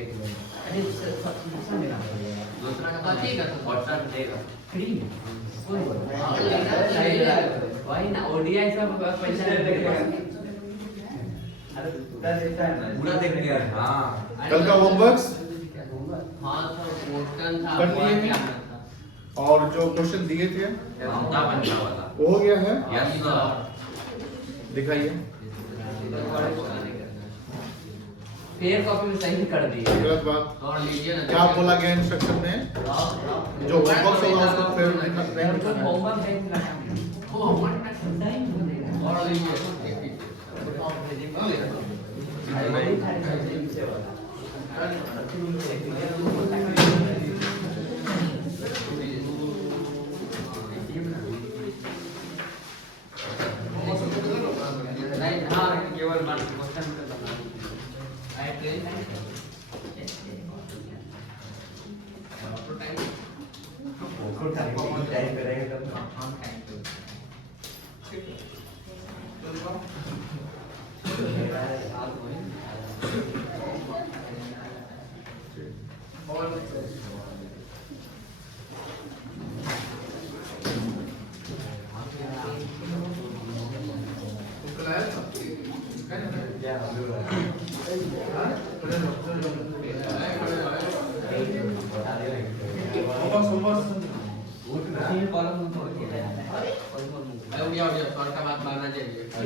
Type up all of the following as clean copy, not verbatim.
अरे दूसरा मेरा दूसरा का ठीक है तो व्हाट्सएप देगा फ्री में कौन बोल रहा है वही ना ओडीआई सब पैसा देगा अरे पूरा देता है ना पूरा देख लिया हां कल का होमवर्क हां तो क्वेश्चन था कर लिए क्या हैं? था और जो क्वेश्चन दिए थे ममता बनता वाला वो हो गया है। यस सर दिखाइए। पेयर कॉपी में सही कर दिए गलत बात। और लीजिए ना क्या बोला गया इंस्ट्रक्शन में? जो होमवर्क होगा उसको फिर तो होमवर्क देख रहा वो होमवर्क और लीजिए नहीं हां केवल मान क्वेश्चन का बना आई ट्रेन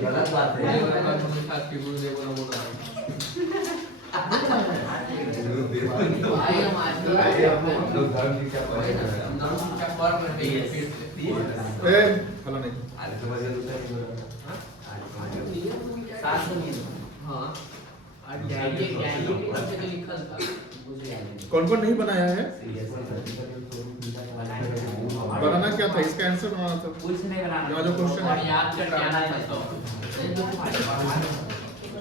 गलत बात है फला नहीं। कौन कौन नहीं बनाया है? बनाना क्या था? इसका आंसर बनाना था। कुछ नहीं बनाना यहाँ जो क्वेश्चन है याद करके आना था तो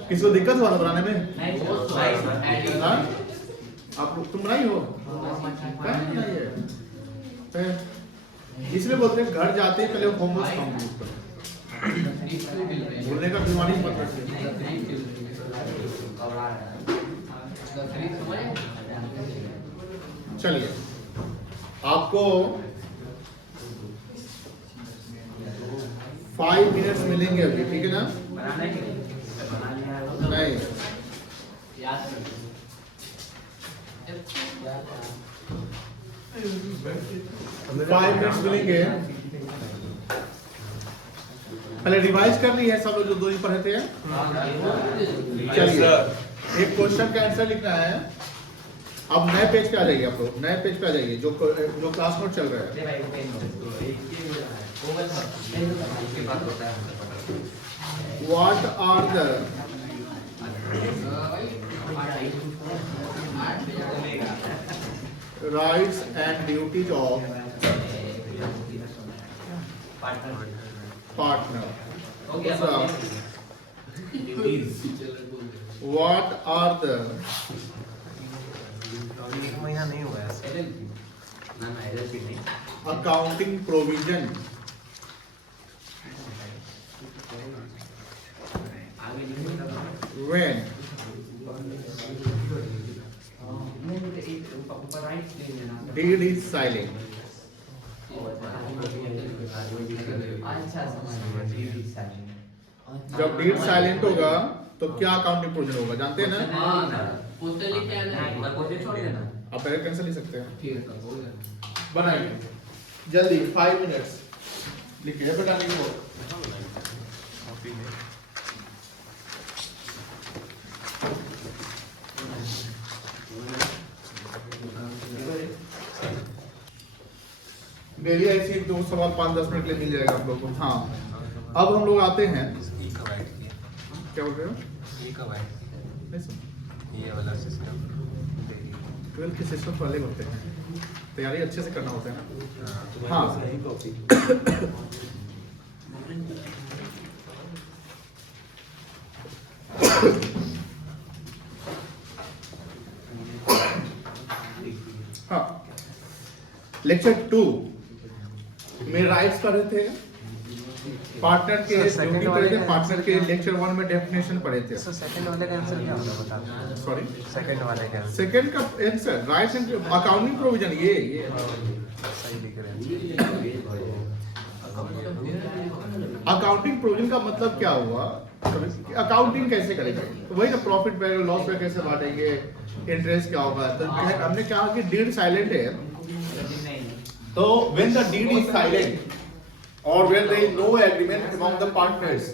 किसी को दिक्कत हुआ था बनाने में? नहीं हाँ? आप लोग तुम बनाई हो? क्या बनाई है? इसलिए बोलते हैं घर जाते ही पहले होमवर्क कंप्लीट करो। बोलने का बीमारी मत रखिए। चलिए आपको 5 मिनट्स मिलेंगे अभी, ठीक है ना? नहीं 5 मिनट्स मिलेंगे। पहले रिवाइज कर ली है सब लोग जो 2 दिन पढ़े थे? चलिए एक क्वेश्चन का आंसर लिखना है। अब नए पेज पे आ जाइए आप लोग, नए पेज पे आ जाइए जो क्लास नोट चल रहा है। What are the rights and duties of partner? दूसरा, what are the accounting provision when deed is silent? जब डीड साइलेंट होगा तो क्या अकाउंटिंग प्रोविजन होगा, जानते हैं ना? आप पहले कैंसिल लिख सकते हैं। बनाइए जल्दी 5 मिनट्स लिखिए बेटा। डेली ऐसी 2 सवाल 5-10 मिनट के लिए मिल जाएगा आप लोगों को। हाँ अब हम लोग आते हैं, क्या बोल रहे हो? ये वाला सिस्टम 12 के सिस्टम पहले होते हैं, तैयारी अच्छे से करना होता है ना। हाँ हाँ लेक्चर 2 में राइट्स कर रहे थे। पार्टनर के Sir, second ड्यूटी वाले पढ़े थे, का पार्टनर के answer- लेक्चर 1 में डेफिनेशन पढ़े थे। सर सेकंड वाले का आंसर क्या होगा बता दो। सॉरी, सेकंड वाले का आंसर सेकंड का answer right and accounting provision ये सही लिख रहे हैं। अकाउंटिंग प्रोविजन का मतलब क्या हुआ, अकाउंटिंग कैसे करेंगे, तो वही ना प्रॉफिट पे लॉस पे कैसे बांटेंगे, इंटरेस्ट क्या होगा। तो हमने कहा कि डीड साइलेंट है, तो when the deed is silent और when there is no agreement among the partners,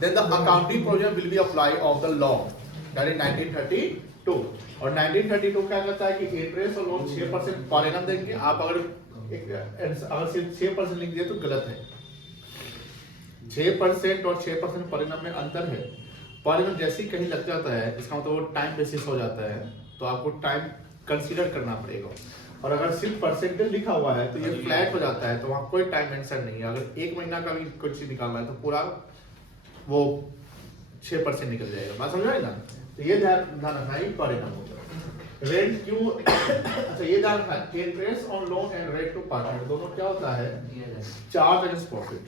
then the accounting provision will be apply of the law, that is 1932। और 1932 क्या कहता है कि इंटरेस्ट और लोन 6% पर एनम देंगे। आप अगर सिर्फ 6% लिख दिए तो गलत है। 6% और 6% पर एनम में अंतर है। पर एनम जैसे ही कहीं लग जाता है, इसका मतलब वो टाइम बेसिस हो जाता है, तो आपको टाइम कंसीडर करना पड़ेगा। और अगर सिर्फ परसेंटेज लिखा हुआ है तो ये फ्लैट हो जाता है, तो वहाँ कोई टाइम मेंशन नहीं है। अगर 1 महीना का भी कुछ निकालना है तो पूरा वो 6% निकल जाएगा। बात समझ रहे ना? तो ये ध्यान रखना है, पर एनम होगा। रेंट क्यों अच्छा ये ध्यान रखना, interest on loan and rent to partner दोनों क्या होता है, चार्ज अगेंस्ट प्रॉफिट।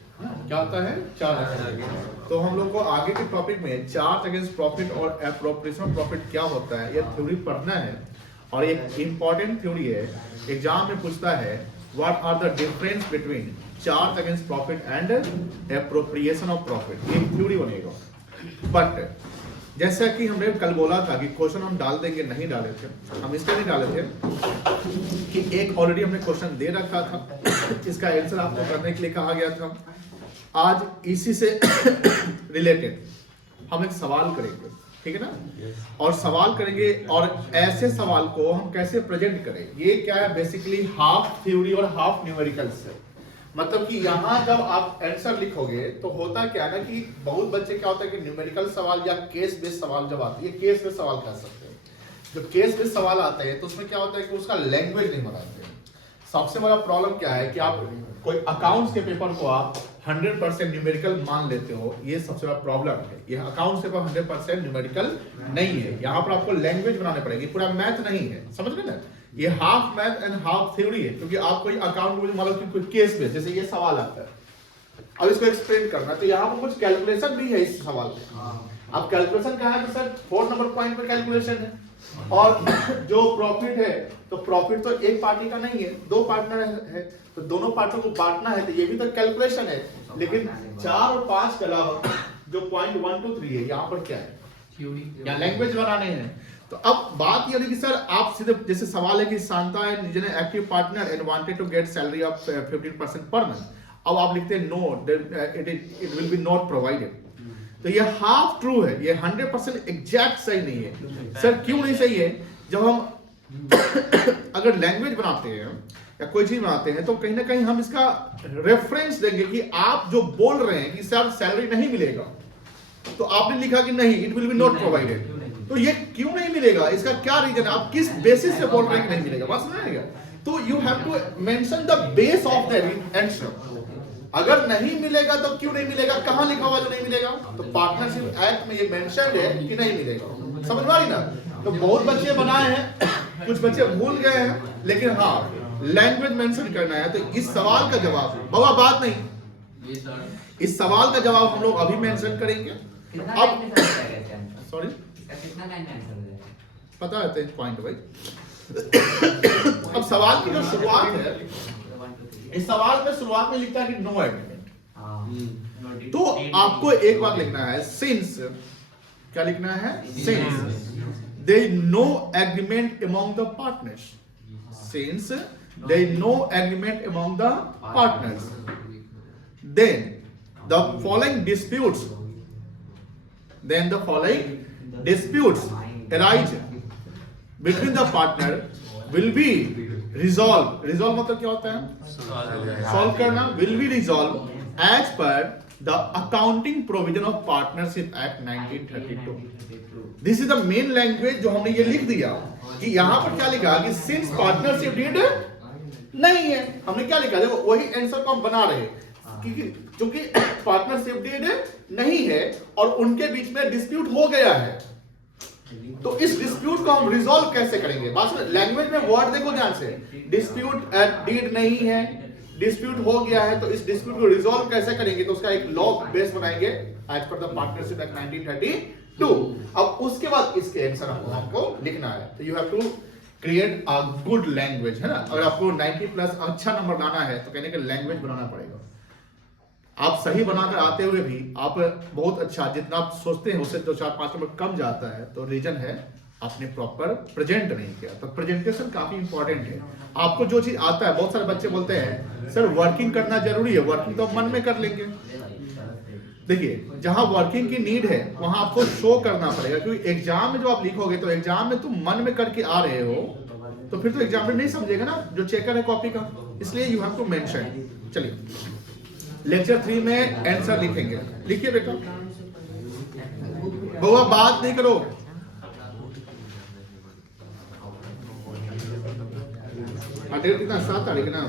क्या होता है? चार्ज। तो हम लोग को आगे के टॉपिक में चार्ज अगेंस्ट प्रॉफिट और एप्रोप्रिएशन ऑफ प्रॉफिट क्या होता है, ये थ्योरी पढ़ना है। और एक इंपॉर्टेंट थ्योरी है, एग्जाम में पूछता है what are the difference between charge against profit and appropriation of profit, ये थ्योरी बनेगा। बट जैसा कि हमने कल बोला था कि क्वेश्चन हम डाल देंगे, नहीं डाले थे हम, इसलिए नहीं डाले थे कि एक ऑलरेडी हमने क्वेश्चन दे रखा था, इसका आंसर आपको करने के लिए कहा गया था। आज इसी से रिलेटेड हम एक सवाल करेंगे, ठीक है ना? और सवाल करेंगे, और ऐसे सवाल को हम कैसे प्रेजेंट करें, ये क्या है, बेसिकली हाफ थ्योरी और हाफ न्यूमेरिकल्स है। मतलब कि यहाँ जब आप आंसर लिखोगे तो होता क्या है ना कि बहुत बच्चे क्या होता है कि न्यूमेरिकल सवाल या केस बेस्ड सवाल जब आते हैं, ये केस बेस्ड सवाल कह सकते हैं। जो केस बेस्ड सवाल आते हैं तो उसमें क्या होता है कि उसका लैंग्वेज नहीं बनाते हैं। सबसे बड़ा प्रॉब्लम क्या है कि आप कोई अकाउंट्स के पेपर को आप 100% न्यूमेरिकल मान लेते हो, ये सबसे बड़ा प्रॉब्लम है। ये अकाउंट्स पेपर 100% न्यूमेरिकल नहीं है, यहाँ पर आपको लैंग्वेज बनाने पड़ेगी, पूरा मैथ नहीं है, समझ रहे ना? ये half math and half theory है, क्योंकि आप कोई अकाउंट में मतलब कि कोई केस में जैसे ये सवाल आता है, अब इसको एक्सप्लेन करना है, तो यहाँ पर कुछ कैलकुलेशन भी है इस सवाल में। अब कैलकुलेशन कहाँ है? सर 4 नंबर पॉइंट पे कैलकुलेशन है। और जो प्रॉफिट है, तो प्रॉफिट तो एक पार्टी का नहीं है, 2 पार्टनर है, तो दोनों पार्टियों को बांटना है, तो ये भी तो कैलकुलेशन है। लेकिन 4 और 5 के अलावा जो पॉइंट 1 2 3 है, यहाँ पर क्या है, या लैंग्वेज बनाने हैं। तो अब बात ये है कि सर आप सीधे जैसे सवाल है कि Shanta and active partner and wanted to get salary of 15% per month, अब आप लिखते हैं no, it will be not provided. तो ये हाफ ट्रू है, ये 100% एग्जैक्ट सही नहीं है। सर क्यों नहीं सही है? जब हम अगर लैंग्वेज बनाते हैं या कोई चीज बनाते हैं तो कहीं ना कहीं हम इसका रेफरेंस देंगे कि आप जो बोल रहे हैं कि सर सैलरी नहीं मिलेगा, तो आपने लिखा कि नहीं, it will be not provided. तो ये क्यों नहीं मिलेगा, इसका क्या रीजन है, आप किस बेसिस से बोल रहे हैं कि नहीं मिलेगा, बात समझिएगा? तो you have to mention the base of the answer. अगर नहीं मिलेगा तो क्यों नहीं मिलेगा, कहां लिखा हुआ जो नहीं मिलेगा? तो पार्टनरशिप एक्ट में ये मेंशन है कि नहीं मिलेगा, समझ में आ रही ना? तो बहुत बच्चे बनाए हैं, कुछ बच्चे भूल गए हैं, लेकिन हाँ लैंग्वेज मेंशन करना है। तो इस सवाल का जवाब बाबा बात नहीं, इस सवाल का जवाब हम लोग अभी मेंशन करेंगे। अब सॉरी कितना टाइम में आंसर हो जाएगा? पता है पॉइंट भाई। अब सवाल की जो शुरुआत है, इस सवाल में शुरुआत में लिखता है कि नो एग्रीमेंट, तो आपको एक बात लिखना है, सिंस, क्या लिखना है? Since there is no agreement among the partners, since there is no agreement among the partners, then the following disputes arise between the partner will be resolved. Resolve मतलब क्या होता है? Solve करना। Will be resolved as per the accounting provision of Partnership Act 1932. This is the main language जो हमने ये लिख दिया कि यहाँ पर क्या लिखा कि since partnership deed नहीं है, हमने क्या लिखा, देखो वही आंसर को हम बना रहे हैं, क्योंकि पार्टनरशिप डीड नहीं है और उनके बीच में डिस्प्यूट हो गया है, तो इस डिस्प्यूट को हम रिजॉल्व कैसे करेंगे? बात लैंग्वेज में वर्ड देखो ध्यान से, डिस्प्यूट डीड नहीं है, डिस्प्यूट हो गया है तो इस डिस्प्यूट को रिजॉल्व कैसे करेंगे, तो उसका एक लॉ बेस बनाएंगे as per the partnership act 1932। अब उसके बाद इसके आंसर आपको लिखना है। तो you have to create a good language, है ना। अगर आपको 90 प्लस अच्छा नंबर लाना है तो कहने का लैंग्वेज बनाना पड़ेगा। आप सही बनाकर आते हुए भी आप बहुत अच्छा, जितना आप सोचते हैं उससे 2-4-5 नंबर कम जाता है, तो रीजन है आपने प्रॉपर प्रेजेंट नहीं किया। तो प्रेजेंटेशन काफी इंपॉर्टेंट है। आपको जो चीज आता है, बहुत सारे बच्चे बोलते हैं सर वर्किंग करना जरूरी है, वर्किंग तो आप मन में कर लेंगे। देखिए, जहां वर्किंग की नीड है वहां आपको शो करना पड़ेगा, क्योंकि एग्जाम में जो आप लिखोगे तो एग्जाम में तुम मन में करके आ रहे हो तो फिर तो एग्जाम में नहीं समझेगा ना जो चेकर है कॉपी का, इसलिए यू हैव टू मेंशन। चलिए लेक्चर 3 में आंसर लिखेंगे। लिखिए बेटा, बउआ बात नहीं करो। डेट कितना, 7 तारीख ना।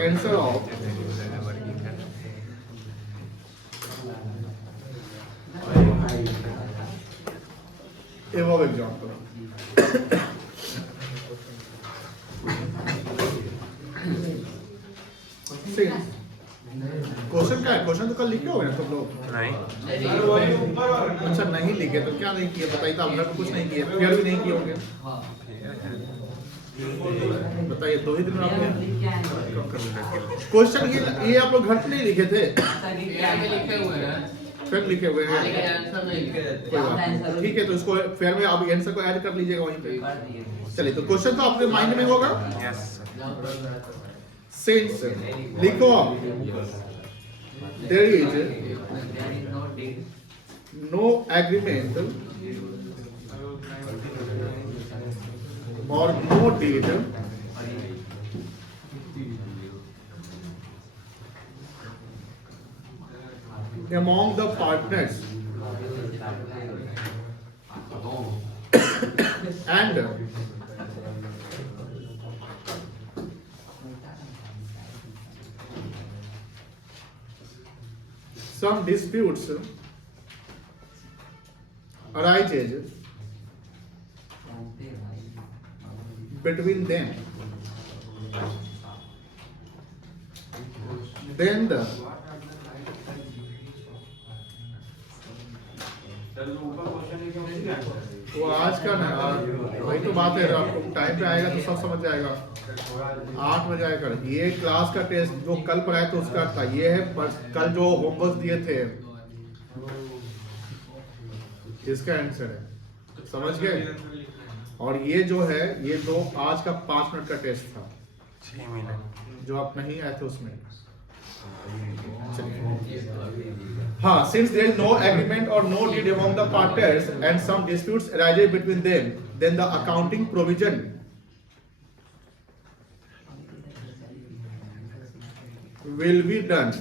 Answer of above example। Question क्या है? क्वेश्चन तो कल लिखे हो गए तुम लोग? नहीं। अच्छा नहीं लिखे तो क्या नहीं किए बताइए। तो हम लोग कुछ नहीं किए, फेयर भी नहीं किए होंगे। बताइए 2 ही दिन में आपने क्वेश्चन ये आप लोग घर पे नहीं लिखे थे? फिर लिखे हुए हैं, कोई बात नहीं। ठीक है, तो इसको फेयर में आप आंसर को ऐड कर लीजिएगा वहीं पे। चलिए, तो क्वेश्चन तो आपके माइंड में होगा। सिंस लिखो आप, देयर इज नो एग्रीमेंट और no deed among the partners and some disputes arises between them, then the वो आज का ना, वही तो बात है। आपको टाइम पे आएगा तो सब समझ जाएगा। 8 बजे आएगा। ये क्लास का टेस्ट जो कल पढ़ाया तो उसका था, ये है कल जो होमवर्क दिए थे इसका आंसर है, समझ गए। और ये जो है ये दो आज का 5 मिनट का टेस्ट था, 6 मिनट जो आप नहीं आए थे उसमें। हाँ, since there is no agreement or no deed among the partners and some disputes arise between them, then the accounting provision will be done।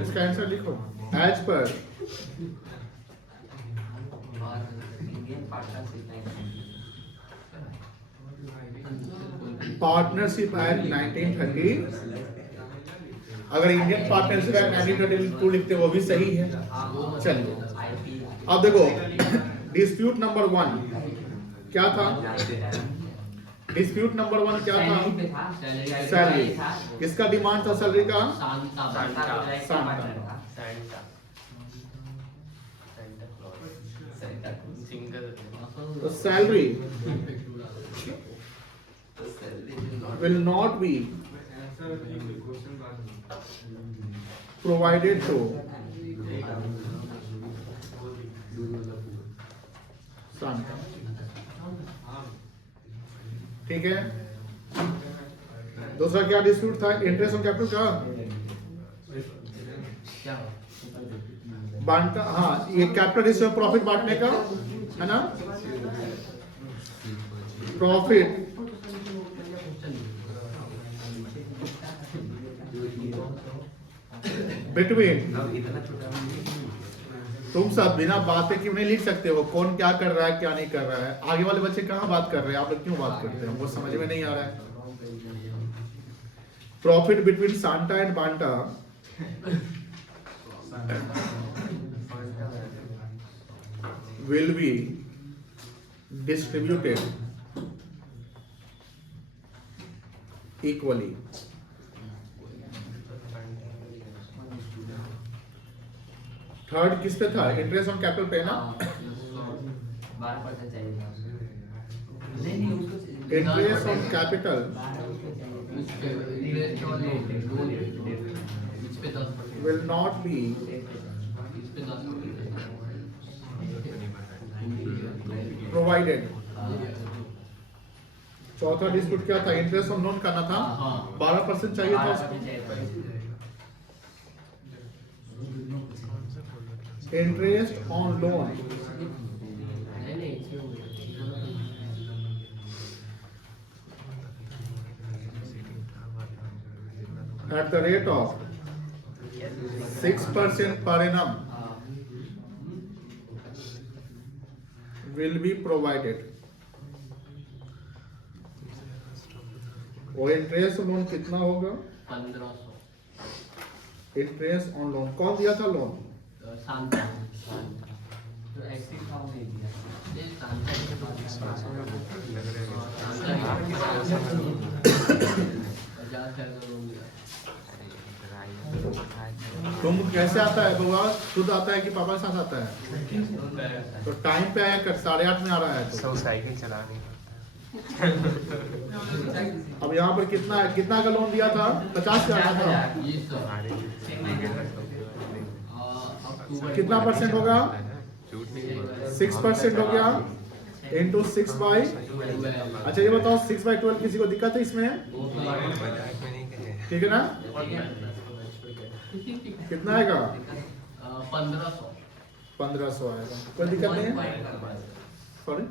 इसका आंसर लिखो, as per पार्टनरशिप एक्ट 1930। अगर इंडियन पार्टनरशिप एक्ट 1932 लिखते वो भी सही है। चलिए अब देखो, डिस्प्यूट नंबर 1 क्या था? डिस्प्यूट नंबर 1 क्या था? सैलरी। किसका डिमांड था सैलरी का? तो salary will not be provided to son। ठीक है। दूसरा क्या डिस्प्यूट था? इंटरेस्ट ऑन कैपिटल का बांटना। हाँ, ये कैपिटल रिस्क में प्रॉफिट बांटने का है ना, प्रॉफिट बिटवीन। तुम सब बिना बातें क्यों नहीं लिख सकते हो? कौन क्या कर रहा है क्या नहीं कर रहा है? आगे वाले बच्चे कहाँ बात कर रहे हैं, आप लोग क्यों बात करते हैं? हमको समझ में नहीं आ रहा है। प्रॉफिट बिटवीन सांता एंड बांटा will be distributed equally. Third किस पे था? इंटरेस्ट ऑन कैपिटल पे ना? 12% चाहिए था। नहीं उसको interest on capital will not be provided. चौथा डिस्प्यूट क्या था? इंटरेस्ट ऑन लोन करना था, 12% चाहिए था उसको। Interest on loan at the rate of 6% per annum will be provided. और इंटरेस्ट लोन कितना होगा? 1500। इंटरेस्ट ऑन लोन कौन दिया था लोन? शांता तो ऐसे काम नहीं दिया ये शांता के पास 50,000 लोन दिया। तुम कैसे आता है बाबा? खुद आता है कि पापा के साथ आता है? तो टाइम पे आया कर 8:30 में आ रहा है तो साइकिल चलानी अब यहाँ पर कितना का लोन दिया था? 50,000 था। कितना परसेंट होगा? 6% हो गया इंटू 6/। अच्छा ये बताओ 6/12 किसी को दिक्कत है इसमें? ठीक है ना? कितना आएगा? 1500 आएगा। कोई दिक्कत नहीं है? सॉरी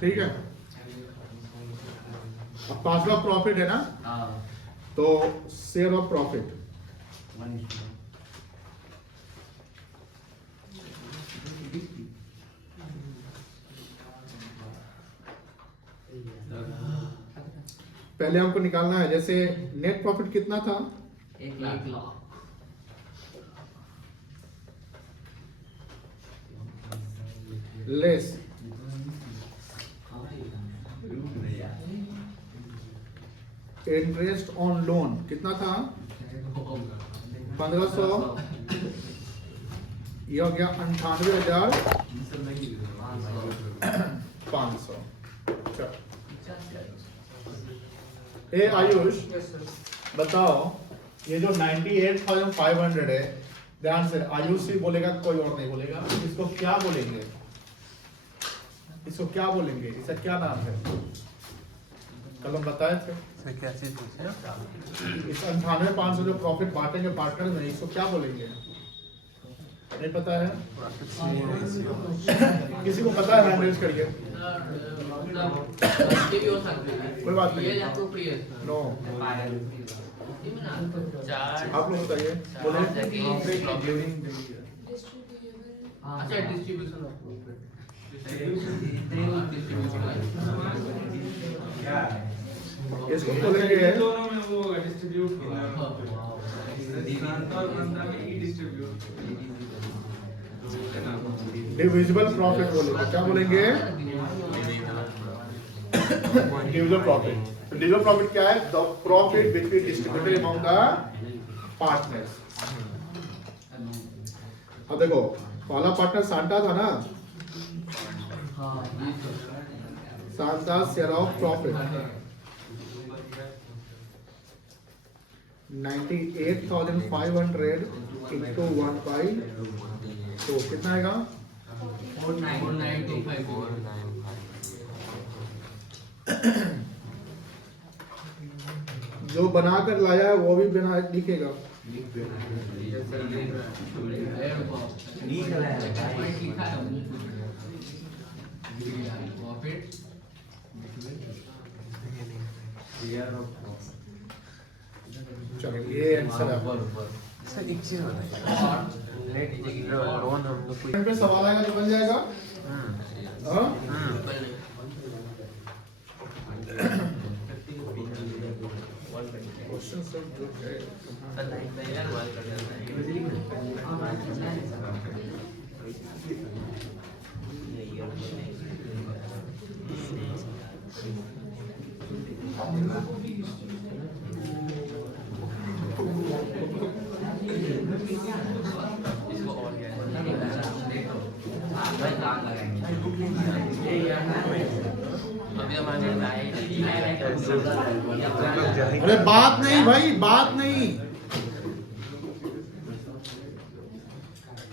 ठीक है। अब 5 लाख प्रॉफिट है ना, तो शेयर ऑफ प्रॉफिट पहले हमको निकालना है। जैसे नेट प्रॉफिट कितना था? 1 lakh less interest on loan कितना था? 1500। ये हो गया 98,500। ए आयुष बताओ ये जो 98,500 है, ध्यान से आयुष ही बोलेगा, कोई और नहीं बोलेगा। इसको क्या बोलेंगे? इसको क्या बोलेंगे? इसका क्या नाम है? कल हम बताए थे क्या चीज पूछे? इस 98,500 जो प्रॉफिट बांटेंगे पार्टनर में, इसको क्या बोलेंगे? नहीं पता है? किसी को पता है? मैनेज करिए। कोई बात नहीं। नो आप लोग बताइए। बोले इसको बोलेंगे डिविजिबल प्रॉफिट। बोलेंगे क्या बोलेंगे? Divisible profit. डिविजिबल प्रॉफिट क्या है? The profit between distributed among the partners. अब देखो पहला पार्टनर सांता था ना, Santa share of profit 98,500 into 1/2 कितना आएगा? 4925। जो बनाकर लाया है वो भी बना लिखेगा। चलो ये आंसर है। सर एक चीज बताइए, लोन हम लोग पे सवाल आएगा तो बन जाएगा। हाँ क्वेश्चन अरे बात नहीं भाई, बात नहीं।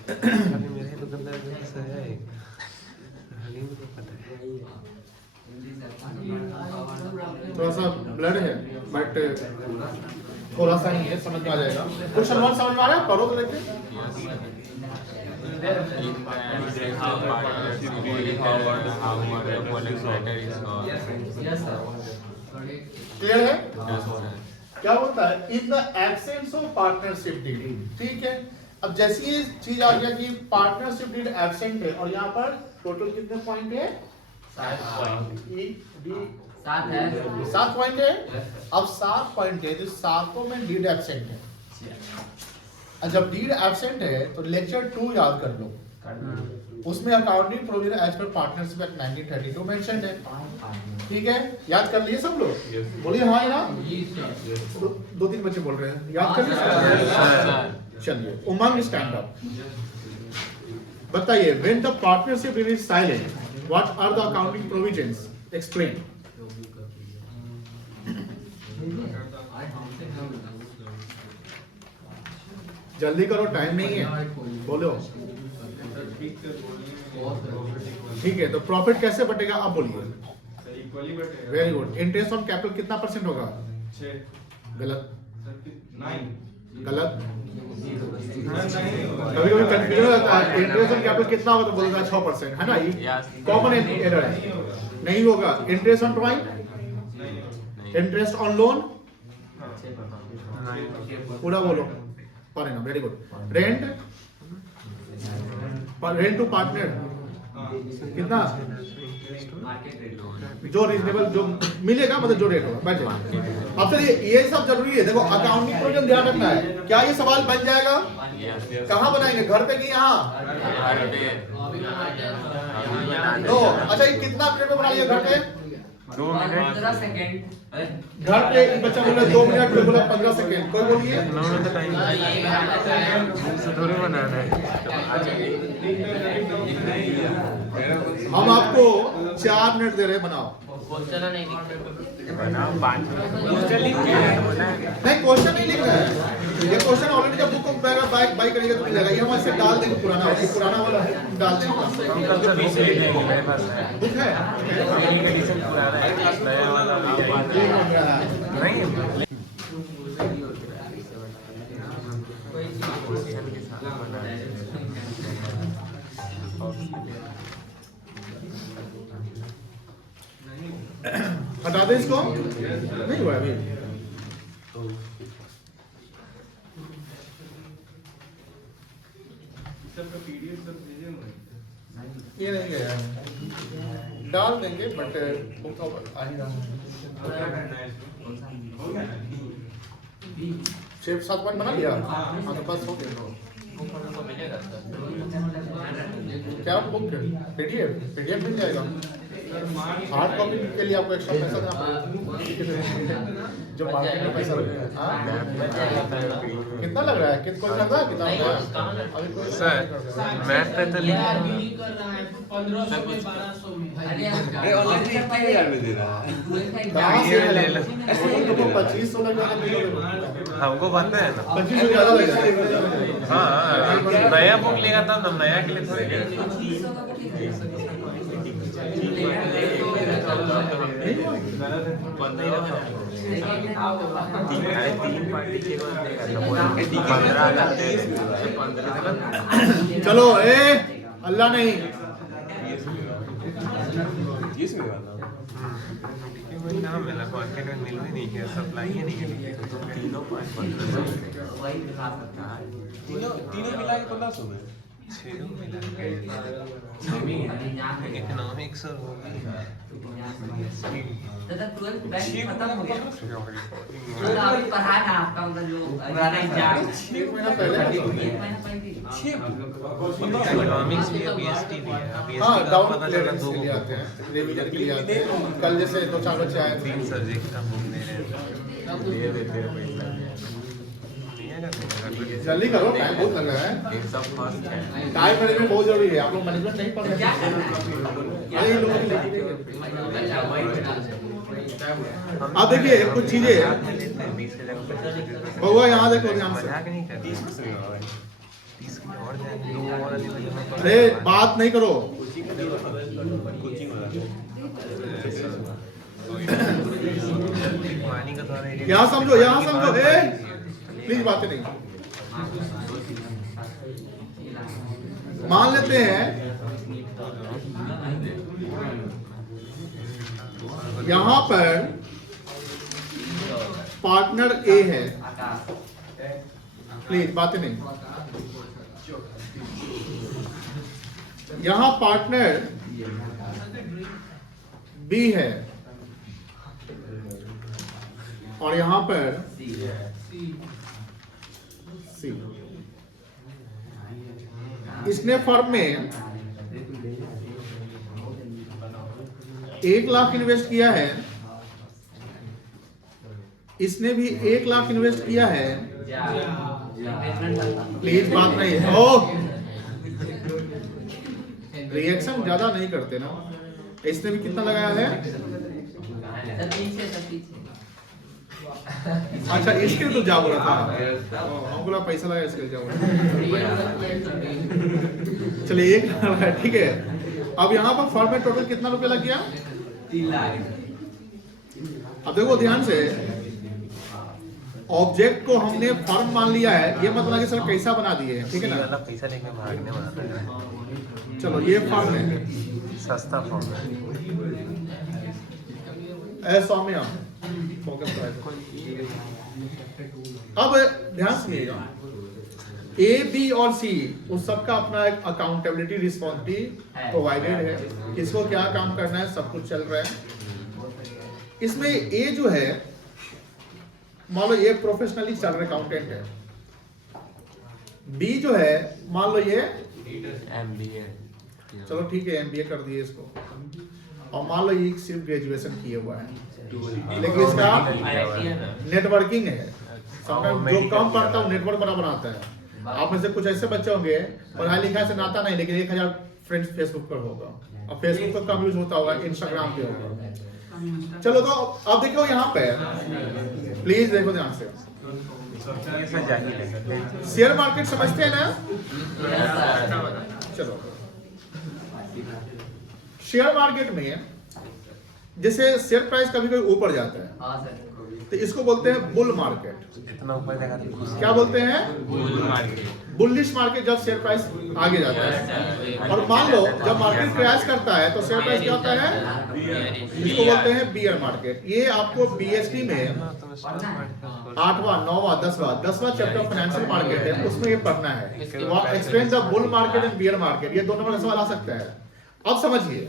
मेरे दुकानदार से है हलीम को पता है। थोड़ा सा ब्लड है बट थोड़ा सा ही है, समझ में आ जाएगा। क्वेश्चन 1 समझ में आ रहा है? पढ़ो तो देखते। क्लियर है? क्या बोलता है? In the absence of partnership deed. ठीक है, अब जैसी ये चीज आ गया कि पार्टनरशिप डीड एब्सेंट है और यहाँ पर टोटल कितने पॉइंट है? 7 पॉइंट है। अब 7 पॉइंट है, जो 7 में डीड एब्सेंट है। जब डीड एब्सेंट है तो लेक्चर 2 याद कर लो, उसमें accounting provision as per partnership act 1932 mention है। ठीक है, याद कर लिए सब लोग? बोलिए हाँ या ना? 2-3 बच्चे बोल रहे हैं, याद कर लिए? चलिए, उमंग स्टैंड अप। बताइए, when the partnership is silent what are the accounting provisions? Explain. जल्दी करो, टाइम नहीं है, बोलो। ठीक है, तो प्रॉफिट कैसे बटेगा आप बोलिए। Very good. Interest on capital कितना % होगा? 6। गलत। 9। गलत। कभी कभी कंफ्यूजन होता है, इंटरेस्ट ऑन कैपिटल कितना होगा तो बोलेगा 6%, है ना? ये कॉमन एरर है। नहीं होगा। Interest on drawing, interest on loan, पूरा बोलो। Very good. Rent, rent to partner कितना? जो रीजनेबल, जो मिलेगा, मतलब जो रेट होगा। बैठे। अब चलिए, ये सब जरूरी है। देखो, अकाउंटिंग प्रोविजन ध्यान रखना है। क्या ये सवाल बन जाएगा? कहाँ बनाएंगे? घर पे कि यहाँ? तो अच्छा, ये कितना मिनट में बना लिया घर पे? 2 मिनट 15 सेकंड। घर पे एक बच्चा बोला 2 मिनट, कोई बोला 15 सेकंड। कोई बोलिए। थोड़ी बनाना है। हम आपको 4 मिनट दे रहे हैं, बनाओ। बनाओ 5 नहीं, क्वेश्चन नहीं लिख रहा है। ये क्वेश्चन ऑलरेडी जब बुक बाई करेगा तो मिलेगा। ये हम ऐसे डाल देंगे, पुराना वाला है, डाल देंगे। बुक है नया वाला नहीं हटा दे इसको। नहीं हुआ अभी। ये नहीं गया है, डाल देंगे बट बुक तो आ ही रहा है। 6-7 पॉइंट बना लिया। हाँ तो बस हो गया। क्या बुक PDF मिल जाएगा। हार्ड कॉपी के लिए आपको एक्स्ट्रा पैसा देना पड़ेगा, जो मार्केट में पैसा लगेगा। कितना लग रहा है? कोई करता है कितना? सर मैथ पे तो लिखा है 1200 में दे रहा है। ये ले लो। 2500 लग जाएगा। हमको पता है ना। 2500 ज्यादा लग जाएगा। हाँ नया बुक लेगा तब ना, नया के लिए थोड़ी लेगा। चलो ए अल्लाह नहीं। नाम मिला मार्केट में मिल भी नहीं है, सप्लाई ही नहीं है। तीनों मिला के 1500 में इकोनॉमिक्स और वो भी दादा 12 बैच खत्म हो गया। तो अभी पढ़ाना आपका मतलब जो पुराना एग्जाम 1 महीना पहले एक महीना पहले इकोनॉमिक्स भी बीएसटी भी है हाँ बीएसटी का डाउन पता चला क्लियरेंस दो के लिए आते हैं, रिवीजन के लिए आते हैं। कल जैसे 2-4 बच्चे आए थे। 3 सब्जेक्ट का बुक दे रहे हैं दे देते हैं पैसा जल्दी करो, टाइम बहुत लग रहा है। इन सब फर्स्ट है टाइम मैनेजमेंट बहुत जरूरी है। आप लोग मैनेजमेंट नहीं पढ़ रहे क्या हैं। करना है? अरे ये लोगों की हम आप देखिए कुछ चीजें साथ में लेते हैं 20 के जगह 25 बउआ यहाँ देखो ध्यान से। मजाक नहीं करते 30 और जाएंगे 2 और अधिक जगह पर अरे बात नहीं करो। पानी का द्वारा यहाँ समझो, यहाँ समझो। प्लीज बातें नहीं। मान लेते हैं यहाँ पर पार्टनर ए है। प्लीज बातें नहीं। यहाँ पार्टनर बी है और यहाँ पर सी। इसने फर्म में 1 लाख इन्वेस्ट किया है, इसने भी 1 लाख इन्वेस्ट किया है। प्लीज बात नहीं। ओ रिएक्शन ज्यादा नहीं करते ना। इसने भी कितना लगाया है? अच्छा इसके तो जा बोला था। हम बोला पैसा लगा इसके जा बोला। चलिए 1 लाख है, ठीक है। अब यहाँ पर फर्म में टोटल कितना रुपया लग गया? 3 लाख। अब देखो ध्यान से, ऑब्जेक्ट को हमने फर्म मान लिया है, ये मतलब कि सर कैसा बना दिए हैं, ठीक है ना। वाला पैसा लेके भागने वाला है चलो ये फर्म है। सस्ता फॉर्म है सौम्या फोकस कराए। अब ध्यान सुनिएगा, ए बी और सी उस सबका अपना एक अकाउंटेबिलिटी रिस्पॉन्सिबिलिटी प्रोवाइडेड है। किसको क्या काम करना है सब कुछ चल रहा है। इसमें ए जो है, मान लो ये प्रोफेशनली चल रहा अकाउंटेंट है। बी जो है मान लो ये एमबीए चलो ठीक है एमबीए कर दिए इसको, और मान लो ये सिर्फ ग्रेजुएशन किए हुआ है, लेकिन इसका नेटवर्किंग है। समटाइम जो कम पढ़ता है नेटवर्क बड़ा बनाता है। आप में से कुछ ऐसे बच्चे होंगे पढ़ाई लिखाई से नाता नहीं, लेकिन 1000 फ्रेंड्स फेसबुक पर होगा, और फेसबुक तो कम यूज होता होगा, इंस्टाग्राम पे होगा। चलो तो अब देखो यहाँ पे, प्लीज देखो ध्यान से। शेयर मार्केट समझते हैं ना? चलो शेयर मार्केट में जैसे शेयर प्राइस कभी कभी ऊपर जाता है, हाँ सर। तो इसको बोलते हैं बुल मार्केट। इतना ऊपर देखा तो खुश क्या बोलते हैं? बुलिश मार्केट, जब शेयर प्राइस आगे जाता है। और मान लो जब मार्केट क्रैश करता है तो शेयर प्राइस क्या होता है? इसको बोलते हैं बियर मार्केट। ये आपको बीएसटी में 8वां 9वां 10वां चैप्टर फाइनेंशियल मार्केट है, उसमें ये पढ़ना है। Explain the bull market and beer market, ये 2 नंबर का सवाल आ सकता है। अब समझिए,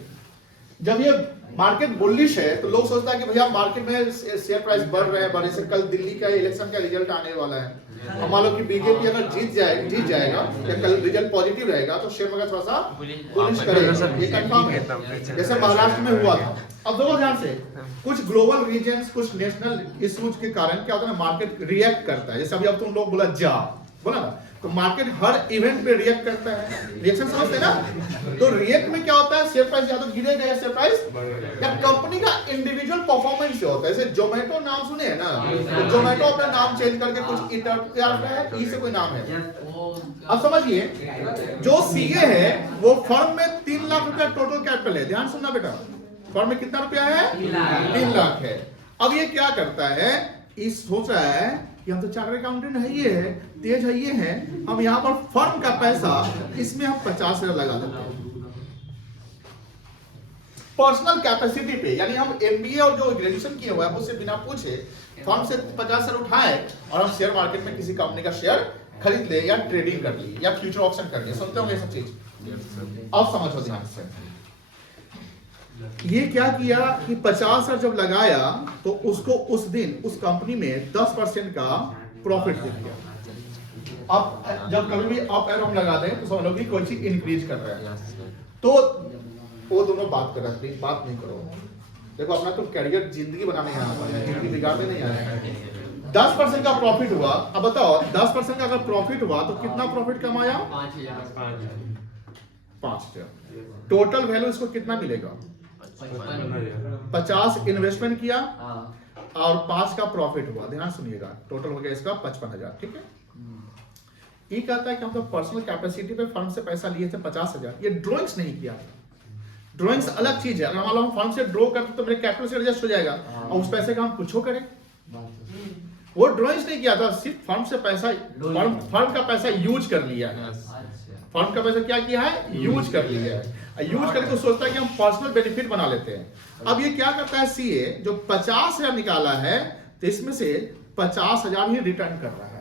जब ये मार्केट बुलिश है तो लोग सोचता है कि भैया मार्केट में शेयर प्राइस बढ़ रहे हैं, बढ़े से कल दिल्ली का इलेक्शन का रिजल्ट आने वाला है, और मान लो कि बीजेपी अगर जीत जाएगा या कल रिजल्ट पॉजिटिव रहेगा तो शेयर मार्केट थोड़ा सा बुलिश करेगा, ये कंफर्म है। जैसे महाराष्ट्र में हुआ था। अब देखो ध्यान से, कुछ ग्लोबल रीजन्स, कुछ नेशनल इश्यूज के कारण क्या होता है, मार्केट रिएक्ट करता है। जैसे अभी अब तुम लोग बोला ना, तो मार्केट हर इवेंट पे रिएक्ट करता है। रिएक्शन समझते हैं ना? तो रिएक्ट में क्या होता है, शेयर प्राइस या तो गिरेगा या शेयर प्राइस, या कंपनी का इंडिविजुअल परफॉर्मेंस जो होता है। जैसे जोमेटो नाम सुने हैं ना, तो जोमेटो अपना नाम चेंज करके कुछ ई से कोई नाम है। अब समझिए, जो सीए है वो फर्म में 3 लाख रुपया टोटल कैपिटल है। ध्यान सुनना बेटा, फर्म में कितना रुपया है? 3 लाख है। अब ये क्या करता है, इस सोच रहा है कि हम तो चार्टर्ड अकाउंटेंट है, ये है तेज है, ये है, हम यहाँ पर फर्म का पैसा इसमें हम 50,000 लगा देते हैं पर्सनल कैपेसिटी पे। यानी हम एमबीए और जो ग्रेजुएशन किए हुए हैं उससे बिना पूछे फर्म से 50,000 उठाए और हम शेयर मार्केट में किसी कंपनी का शेयर खरीद ले या ट्रेडिंग कर ली या फ्यूचर ऑप्शन कर लिया, सुनते होंगे ये सब चीज। अब समझो ध्यान से, ये क्या किया कि 50,000 जब लगाया तो उसको उस दिन उस कंपनी में 10% का प्रॉफिट दे दिया। अब जब कभी भी अप एरो लगा दें तो समझ लो कि कोई चीज इंक्रीज कर रहा है, तो वो दोनों बात कर रहे हैं, बात नहीं करो। देखो अपना तो कैरियर जिंदगी बनाने यहाँ पर है, जिंदगी बिगाड़ने नहीं आया है। 10% का प्रॉफिट हुआ, अब बताओ 10% का अगर प्रॉफिट हुआ तो कितना प्रॉफिट कमाया? 5,000। टोटल वैल्यू इसको कितना मिलेगा? 50 इन्वेस्टमेंट किया और 5 का प्रॉफिट हुआ। ध्यान सुनिएगा, टोटल हो गया इसका 55,000। ठीक है, ये कहता है कि हम तो पर्सनल कैपेसिटी पे फर्म से पैसा लिए थे 50,000, ये ड्रॉइंग्स नहीं किया था। ड्रॉइंग्स अलग चीज है, अगर मान लो हम फर्म से ड्रॉ करते तो मेरे कैपिटल से एडजस्ट हो जाएगा और उस पैसे का हम कुछ करें। वो ड्रॉइंग्स नहीं किया था, सिर्फ फर्म से पैसा, फर्म का पैसा यूज कर लिया है। फर्म का पैसा क्या किया है? यूज कर लिया है। यूज करके तो सोचता है कि हम पर्सनल बेनिफिट बना लेते हैं। अब ये क्या करता है, सीए जो 50,000 निकाला है तो इसमें से 50,000 ही रिटर्न कर रहा है।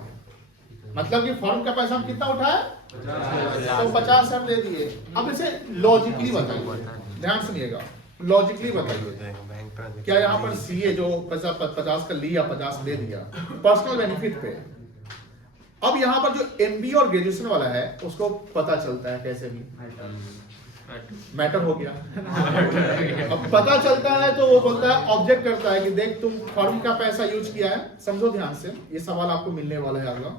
मतलब कि फर्म का पैसा हम कितना उठाए? तो 50,000 दे दिए। अब इसे लॉजिकली बताइए, ध्यान सुनिएगा, लॉजिकली बताइए, क्या यहाँ पर सीए जो 50 का लिया 50 दे दिया पर्सनल बेनिफिट पे। अब यहाँ पर जो एमबीए और ग्रेजुएशन वाला है उसको पता चलता है कैसे भी मैटर हो गया। अब पता चलता है तो वो बोलता है, ऑब्जेक्ट करता है कि देख तुम फर्म का पैसा यूज किया है। समझो ध्यान से, ये सवाल आपको मिलने वाला है अगला।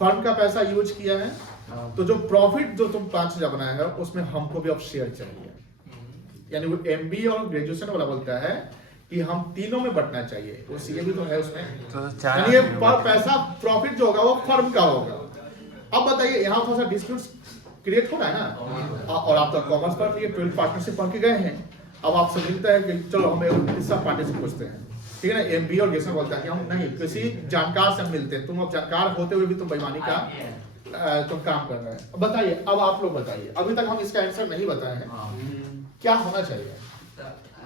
फर्म का पैसा यूज किया है तो जो प्रॉफिट जो तुम 5,000 बनाया है उसमें हमको भी अब शेयर चाहिए। यानी वो एमबीए और ग्रेजुएशन वाला बोलता है कि हम तीनों में बंटना चाहिए। वो सीए भी तो है उसमें, यानी ये पैसा प्रॉफिट जो होगा वो फर्म का होगा। अब बताइए यहाँ थोड़ा सा डिस्प्यूट क्रिएट हो रहा है ना, और आप तो कॉमर्स पढ़ लिए, 12 पार्टनरशिप पढ़ के गए हैं। अब आप समझते हैं कि चलो हम एक तीसरा पार्टनरशिप पूछते हैं, ठीक है ना। एमबीए और ग्रेजुएशन बोलता है कि हम नहीं, किसी जानकार से मिलते हैं। तुम अब जानकार होते हुए भी तुम बेईमानी का तुम काम कर रहे हैं। बताइए, अब आप लोग बताइए, अभी तक हम इसका आंसर नहीं बताए हैं, क्या होना चाहिए?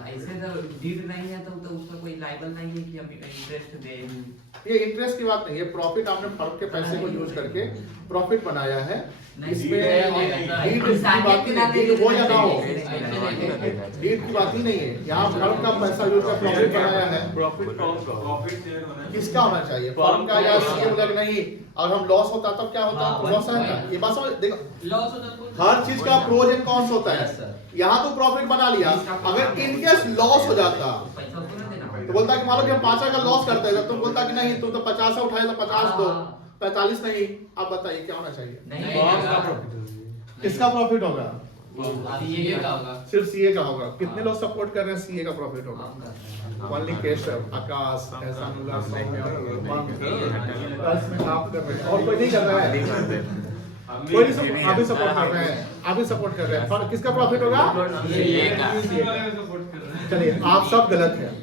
ऐसे तो डीड नहीं है तो उसका कोई लायबल नहीं है कि हम इंटरेस्ट दें। ये इंटरेस्ट की बात नहीं है, प्रॉफिट आपने फर्म के पैसे को यूज करके प्रॉफिट बनाया है। इसमें डीड की बात नहीं, वो या ना हो, डीड की बात ही नहीं है। यहाँ फर्म का पैसा यूज कर प्रॉफिट बनाया है। प्रॉफिट किसका होना चाहिए, फर्म का या सीए वगैरह? नहीं, और हम लॉस होता तब क्या होता? लॉस है। ये बात समझ, देखो लॉस होता, हर चीज का प्रोज एंड कॉन्स होता है। यहाँ तो प्रॉफिट बना लिया, अगर इनकेस लॉस हो जाता तो बोलता कि मान लो कि हम 5 का लॉस करते हैं, तुम बोलता कि नहीं तुम तो 50 उठाए तो 50 दो, 45 नहीं। अब बताइए क्या होना चाहिए? किसका प्रॉफिट होगा? सीए का होगा, सिर्फ सीए का होगा। कितने लोग सपोर्ट कर रहे हैं? सीए का प्रॉफिट होगा। ओनली केशव, आकाश, एहसानुल्लाह, सौम्या, बस में आप कर रहे हैं और कोई नहीं कर रहा है। कोई नहीं, आप ही सपोर्ट कर रहे हैं, आप ही सपोर्ट कर रहे हैं। किसका प्रॉफिट होगा? चलिए, आप सब गलत हैं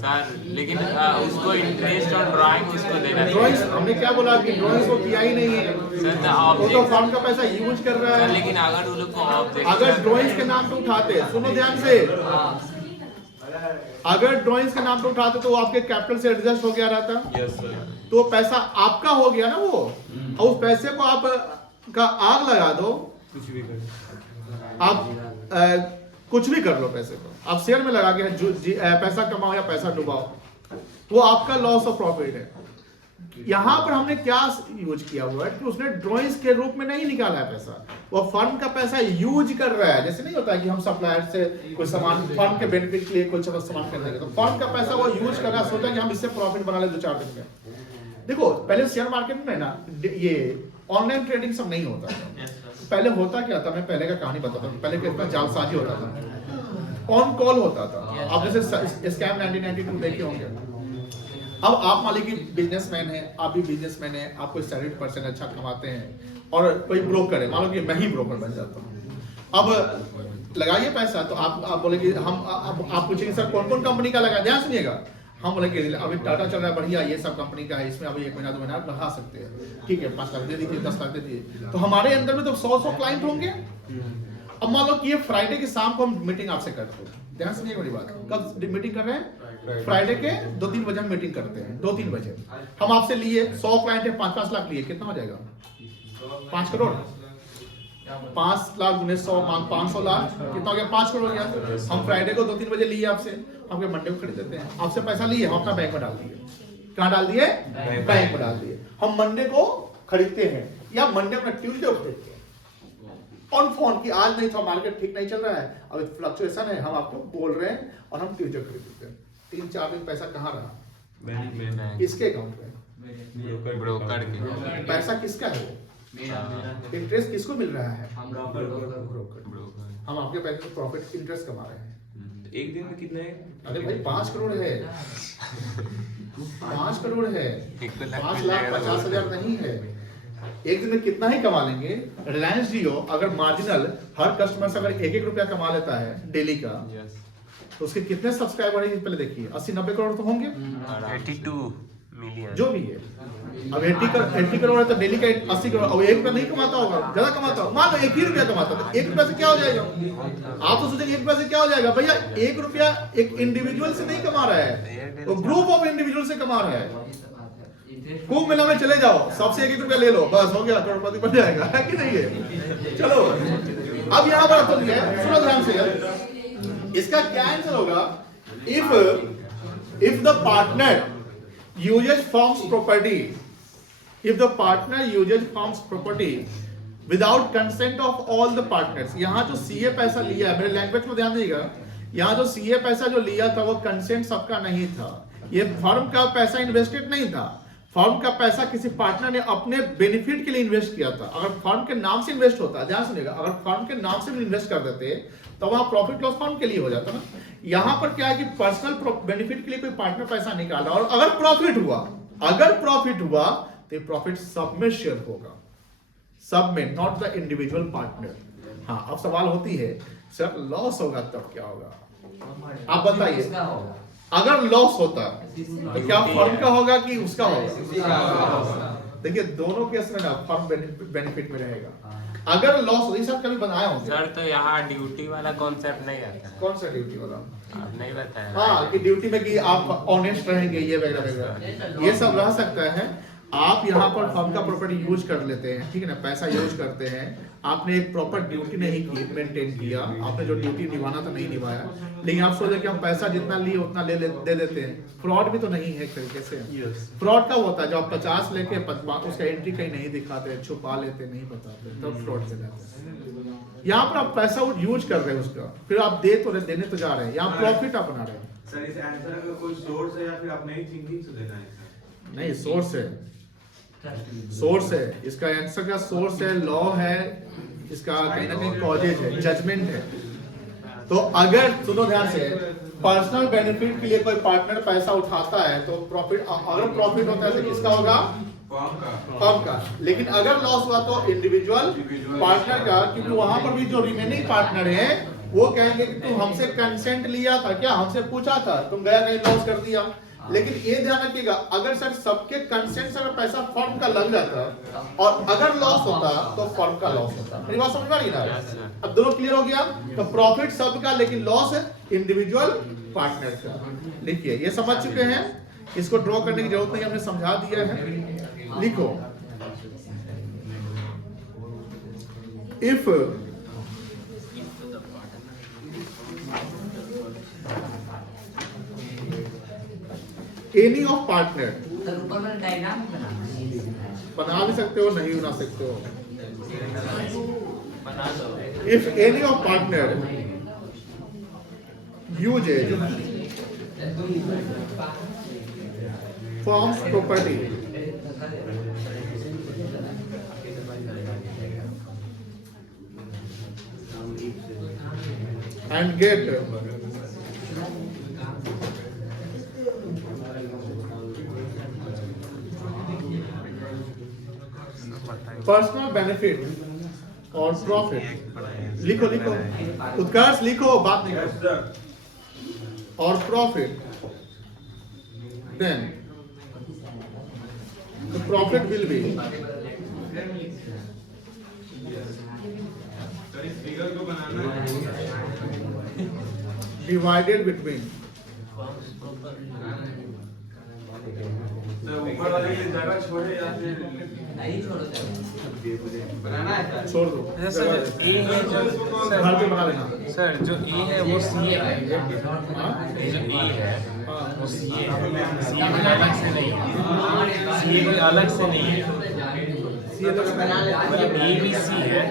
सर, लेकिन उसको इंटरेस्ट और ड्राइंग उसको देना ड्राइंग्स हमने क्या बोला कि ड्राइंग्स को किया ही नहीं है सर। वो तो फर्म का पैसा यूज कर रहा है। लेकिन अगर वो लोग को ऑब्जेक्ट, अगर ड्राइंग्स के नाम पे उठाते, सुनो ध्यान से, अगर ड्राइंग्स के नाम पे उठाते तो वो आपके कैपिटल से एडजस्ट हो गया रहता। Yes sir. तो पैसा आपका हो गया ना वो, और उस पैसे को आप का आग लगा दो, कुछ भी कर, आप कुछ भी कर लो पैसे को, आप शेयर में लगा के पैसा कमाओ या पैसा डुबाओ, वो आपका लॉस ऑफ प्रॉफिट है। यहाँ पर हमने क्या यूज किया हुआ है कि उसने ड्राइंग्स के रूप में नहीं निकाला है पैसा, वो फर्म का पैसा यूज कर रहा है। जैसे नहीं होता है कि हम सप्लायर से कोई सामान फर्म के बेनिफिट के लिए कोई सामान खरीदने के, तो फर्म का पैसा वो यूज कर रहा है, सोचा कि हम इससे प्रॉफिट बना ले 2-4 दिन में। देखो पहले शेयर मार्केट में ना ये ऑनलाइन ट्रेडिंग सब नहीं होता था। पहले होता क्या था, मैं पहले का कहानी बताता हूँ। पहले कितना जालसाजी होता था, ऑन कॉल होता था। आप जैसे स्कैम 1992 देखे होंगे। अब आप मान लीजिए बिजनेसमैन है, आप भी बिजनेसमैन है, आप कोई सैलरीड पर्सन अच्छा कमाते हैं और कोई ब्रोकर है, मान लो कि मैं ही ब्रोकर बन जाता हूँ। अब लगाइए पैसा, तो आप बोले कि हम आप पूछेंगे सर कौन कौन कंपनी का लगा, ध्यान सुनिएगा। हम बोले कि अभी टाटा चल रहा है बढ़िया, ये सब कंपनी का है, इसमें अभी 1 महीना 2 महीना बढ़ा सकते हैं, ठीक है 5 लाख दे दीजिए, 10 लाख दे दीजिए। तो हमारे अंदर में तो 100 क्लाइंट होंगे। अब मान लो कि ये फ्राइडे की शाम को हम मीटिंग आपसे करते हैं, ध्यान सुनिए बड़ी बात, कब मीटिंग कर रहे हैं? फ्राइडे के 2-3 बजे हम मीटिंग करते हैं, 2-3 बजे। हम आपसे लिए 100 क्लाइंट है, 5-5 लाख लिए, कितना हो जाएगा? 5 करोड़। 5 लाख गुने 100, 500 लाख, कितना हो गया? 5 करोड़ हो गया। हम फ्राइडे को 2-3 बजे लिए आपसे, हम मंडे को खरीद देते हैं। आपसे पैसा लिए, हम अपना बैंक में डाल दिए। कहाँ डाल दिए? बैंक में डाल दिए। हम मंडे को खरीदते हैं या मंडे में ट्यूसडे को खरीदते हैं ऑन फोन की आज नहीं था, मार्केट ठीक नहीं चल रहा है, अब फ्लक्चुएशन है, हम आपको बोल रहे हैं और हम ट्यूसडे खरीदते हैं। 3-4 दिन पैसा कहाँ रहा? किसके अकाउंट में? ब्रोकर के। पैसा किसका है? वो इंटरेस्ट किसको मिल रहा है? ब्रोकर। हम आपके पैसे में प्रॉफिट इंटरेस्ट कमा रहे हैं। एक दिन में कितने? अरे भाई 5 करोड़ है। 5 करोड़ है, 5,50,000 नहीं है। एक दिन में कितना ही कमा लेंगे? रिलायंस जियो अगर मार्जिनल हर कस्टमर से अगर 1-1 रुपया कमा लेता है डेली का, तो उसके कितने सब्सक्राइबर है पहले देखिए। 80-90 करोड़ तो होंगे, 82 मिलियन जो भी है। अब 80 करोड़ है तो डेली का 80 करोड़। अब 1 रुपया नहीं कमाता होगा, ज्यादा कमाता होगा, मान लो 1 ही रुपया कमाता, तो 1 रुपया से क्या हो जाएगा? आप तो सोचेंगे 1 रुपया से क्या हो जाएगा? भैया 1 रुपया एक इंडिविजुअल से नहीं कमा रहा है, वो ग्रुप ऑफ इंडिविजुअल से कमा रहा है। कुंभ मेला में चले जाओ, सबसे 1-1 रुपया ले लो, बस हो गया, करोड़पति बन जाएगा, है कि नहीं है? चलो अब यहाँ पर तो है, सुनो ध्यान से, इसका क्या आंसर होगा? If the partner uses firm's property, if the partner uses firm's property without consent of all the partners, यहाँ जो सीए पैसा लिया है, मेरे लैंग्वेज में ध्यान देगा, यहाँ जो सीए पैसा जो लिया था वो कंसेंट सबका नहीं था, ये फर्म का पैसा इन्वेस्टेड नहीं था, फर्म का पैसा किसी पार्टनर ने अपने बेनिफिट के लिए इन्वेस्ट किया था। अगर फर्म के नाम से इन्वेस्ट होता, ध्यान सुनिएगा, अगर फर्म के नाम से भी इन्वेस्ट कर देते तो वहां प्रॉफिट लॉस फर्म के लिए हो जाता ना। यहां पर क्या है कि पर्सनल बेनिफिट के लिए कोई पार्टनर पैसा निकाल रहा है, और अगर प्रॉफिट हुआ तो प्रॉफिट सब में शेयर होगा, सब में, नॉट द इंडिविजुअल पार्टनर। हाँ, अब सवाल होती है सर लॉस होगा तब क्या होगा? आप बताइए, अगर लॉस होता तो क्या फर्म का होगा कि उसका होगा? देखिए दोनों केस में ना फर्म बेनिफिट में रहेगा। अगर लॉस हो, ये सब कभी बनाया होगा सर, तो यहाँ ड्यूटी वाला कॉन्सेप्ट नहीं आता है। कौन सा ड्यूटी वाला? आप नहीं बताया। हाँ, कि ड्यूटी में कि आप ऑनेस्ट रहेंगे, ये वगैरह वगैरह, ये सब रह सकता है। आप यहाँ पर फर्म का प्रॉपर्टी यूज कर लेते हैं, ठीक है ना, पैसा यूज करते हैं, आपने एक प्रॉपर ड्यूटी नहीं की, मेंटेन किया, आपने जो ड्यूटी निभाना था नहीं निभाया, लेकिन आप सोचे कि हम पैसा जितना लिए उतना दे देते हैं। फ्रॉड भी तो नहीं है एक तरीके से। फ्रॉड कब होता है? जब आप 50 लेके उसका एंट्री कहीं नहीं दिखाते, छुपा लेते, नहीं बताते, तब फ्रॉड हो जाता है। यहाँ पर आप पैसा यूज कर रहे हैं उसका, फिर आप देने तो जा रहे हैं, यहाँ प्रॉफिट आप बना रहे हैं। सर इस आंसर का कोई सोर्स है या फिर आप नई थिंकिंग से देना है सर? नहीं, सोर्स है इसका आंसर का सोर्स है, लॉ है इसका, कहीं ना कहीं कॉजेज है, जजमेंट है। तो अगर सुनो ध्यान से, पर्सनल बेनिफिट के लिए कोई पार्टनर पैसा उठाता है तो प्रॉफिट, अगर प्रॉफिट होता है तो किसका होगा? फर्म का। लेकिन अगर लॉस हुआ तो इंडिविजुअल पार्टनर का, क्योंकि वहां पर भी जो रिमेनिंग पार्टनर है वो कहेंगे कि तुम हमसे कंसेंट लिया था क्या, हमसे पूछा था, तुम गया कहीं लॉस कर दिया। लेकिन ये ध्यान रखिएगा, अगर सर सबके कंसेंट से अगर पैसा फर्म का लग जाता और अगर लॉस होता तो फर्म का लॉस होता। मेरी बात समझ में आ रही ना? अब दोनों क्लियर हो गया। तो प्रॉफिट सबका, लेकिन लॉस है इंडिविजुअल पार्टनर का। लिखिए, ये समझ चुके हैं, इसको ड्रॉ करने की जरूरत नहीं, हमने समझा दिया है। लिखो, इफ एनी ऑफ पार्टनर, बना भी सकते हो, नहीं बना सकते हो। If any of partner uses firm's property and get personal benefit और प्रॉफिट, लिखो उत्कर्ष, लिखो, बात नहीं करो, और profit, then the profit will be divided between तो ऊपर वाले के लिए जगह छोड़े या फिर नहीं छोड़ो जाओ। बनाना है सर। छोड़ दो सर ए है जो घर पे बना लेना। सर जो ए है वो सी है हाँ? जो ए है वो सी है सी अलग से नहीं है सी कोई अलग से नहीं है सी अलग से मतलब ए भी सी है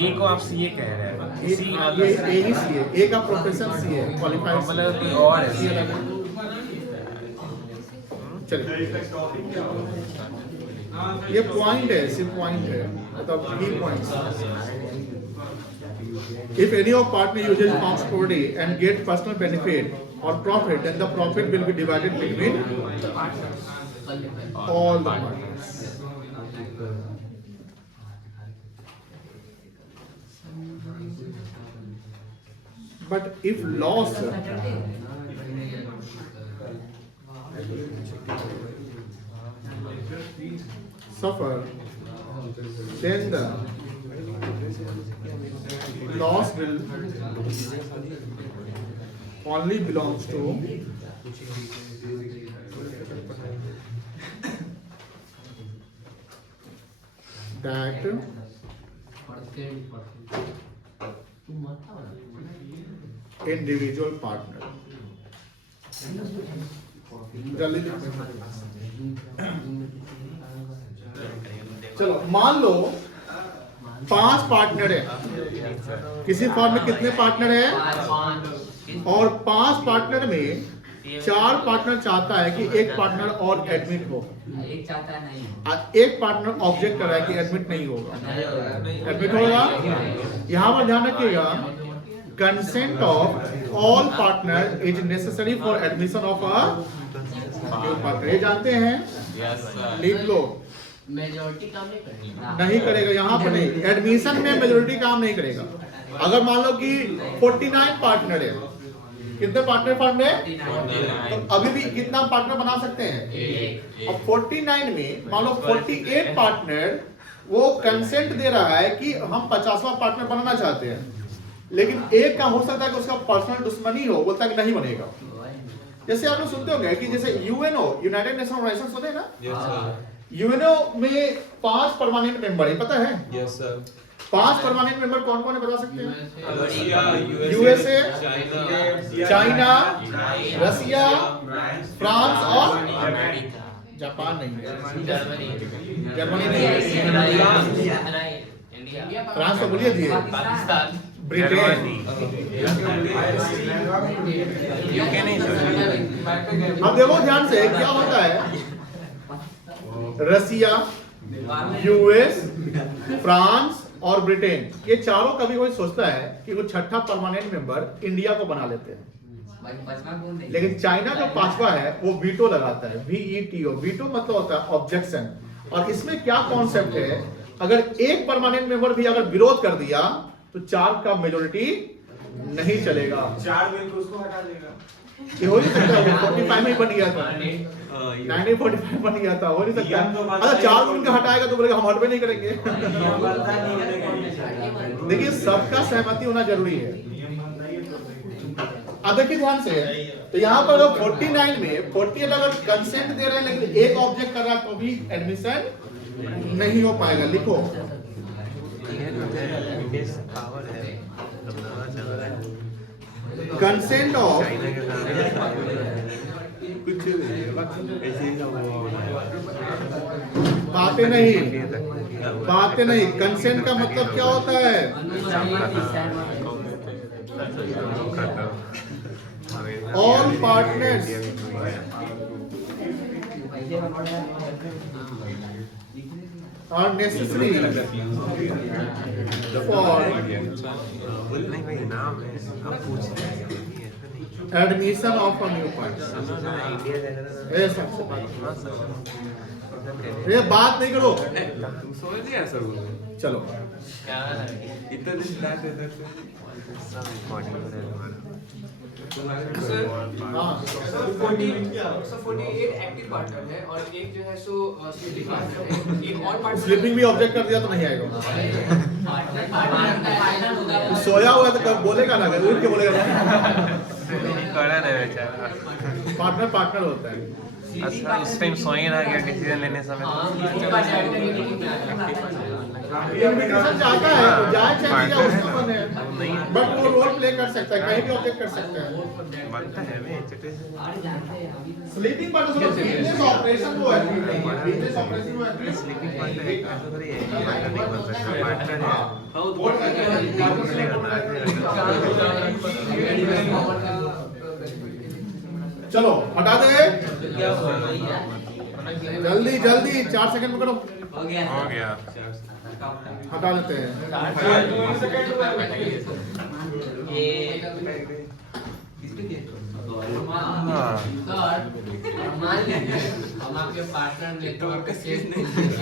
ए को आप सी कह रहे हैं सी ये अलग ए ही सी है, ए का प्रोफेशन सी है, क्वालिफाइड मतलब कोई और है सी अलग चलिए इसका टॉपिक क्या होगा? ये पॉइंट है, सिर्फ पॉइंट है, मतलब की points. If any of partner uses firm's property and get personal benefit or profit, then the profit will be divided between all the partners. But if loss suffer, then the loss will only belongs to that individual partner. जल्दी चलो मान लो 5 partner है, किसी firm में कितने partner है और 5 partner में 4 पार्टनर चाहता है कि एक पार्टनर और एडमिट हो, एक चाहता है नहीं एक पार्टनर ऑब्जेक्ट कर रहा है कि एडमिट नहीं होगा, एडमिट होगा। यहाँ पर ध्यान रखिएगा, consent of all partner is necessary for admission of a new partner. ये जानते हैं, लिख लो। मेजॉरिटी काम नहीं करेगा नहीं करेगा, यहाँ पर नहीं, एडमिशन में मेजोरिटी काम नहीं करेगा। अगर मान लो कि 49 पार्टनर है, कितने पार्टनर फर्म में, तो अभी भी कितना पार्टनर बना सकते हैं। अब 49 में मान लो 48 पार्टनर वो कंसेंट दे रहा है कि हम 50वां पार्टनर बनाना चाहते हैं, लेकिन एक का हो सकता है कि उसका पर्सनल दुश्मनी हो, बोलता है कि नहीं बनेगा। जैसे आप लोग सुनते होंगे कि जैसे यूएनओ, यूनाइटेड नेशन ऑर्गेनाइजेशन सुने ना, यूएनओ में 5 परमानेंट मेंबर है, पता है? यस सर 5 परमानेंट मेंबर कौन कौन है बता सकते हैं? रशिया, यूएसए, चाइना, रसिया, फ्रांस और जापान नहीं है, जर्मनी नहीं है, फ्रांस तो बोलिए दिए, ब्रिटेन, अब देखो ध्यान से क्या होता है, रसिया, यूएस, फ्रांस और ब्रिटेन, ये चारों कभी कोई सोचता है कि वो 6ठा परमानेंट मेंबर इंडिया को बना लेते हैं, लेकिन चाइना जो 5वां है वो वीटो लगाता है, VETO, वीटो मतलब होता है ऑब्जेक्शन। और इसमें क्या कॉन्सेप्ट है, अगर एक परमानेंट मेंबर भी अगर विरोध कर दिया तो 4 का मेजोरिटी नहीं चलेगा, 4 मिलकर उसको हटा देगा। ये हो नहीं सकता, 45 में ही बन गया था, 1945 बन गया था, हो नहीं सकता। अगर 4 उनका हटाएगा तो बोलेगा हम हटबे नहीं करेंगे। देखिए सबका सहमति होना जरूरी है। अब देखिए ध्यान से, तो यहाँ पर 49 में 48 अगर कंसेंट दे रहे हैं लेकिन एक ऑब्जेक्ट कर रहा है तो भी एडमिशन नहीं हो पाएगा। लिखो पावर है कंसेंट ऑफ बातें नहीं, कंसेंट का मतलब क्या होता है? All partners are necessary for admission of a new partner। ये बात नहीं करो, चलो हाँ 48 एक्टिव पार्टनर है और एक जो है सो स्लीपिंग पार्टनर है, एक और पार्टनर स्लीपिंग भी ऑब्जेक्ट कर दिया तो नहीं आएगा, सोया हुआ तो कब बोलेगा ना, उठ के बोलेगा। कड़ा नहीं बेचारा। पार्टनर पार्टनर होता है। अच्छा उस टाइम सो ही रह गया डिसीजन लेने समय। इन्विटेशन जाता है तो जाए चाहे या उसका मन है, बट वो रोल प्ले कर सकता है, कहीं भी ऑब्जेक्ट कर सकता है। बनता है वे चटे से। स्लीपिंग पार्टनर बिजनेस ऑपरेशन वो है, बिजनेस ऑपरेशन वो है। स्लीपिंग पार्टनर एक ऐसा थोड़ी है कि ऐसा नहीं बन सकता पार्टनर है। चलो हटा दे, जल्दी जल्दी 4 सेकंड में करो। हो गया हो गया। हटा देते हैं। ये हाँ। मान लीजिए हम आपके पार्टनर नेटवर्क के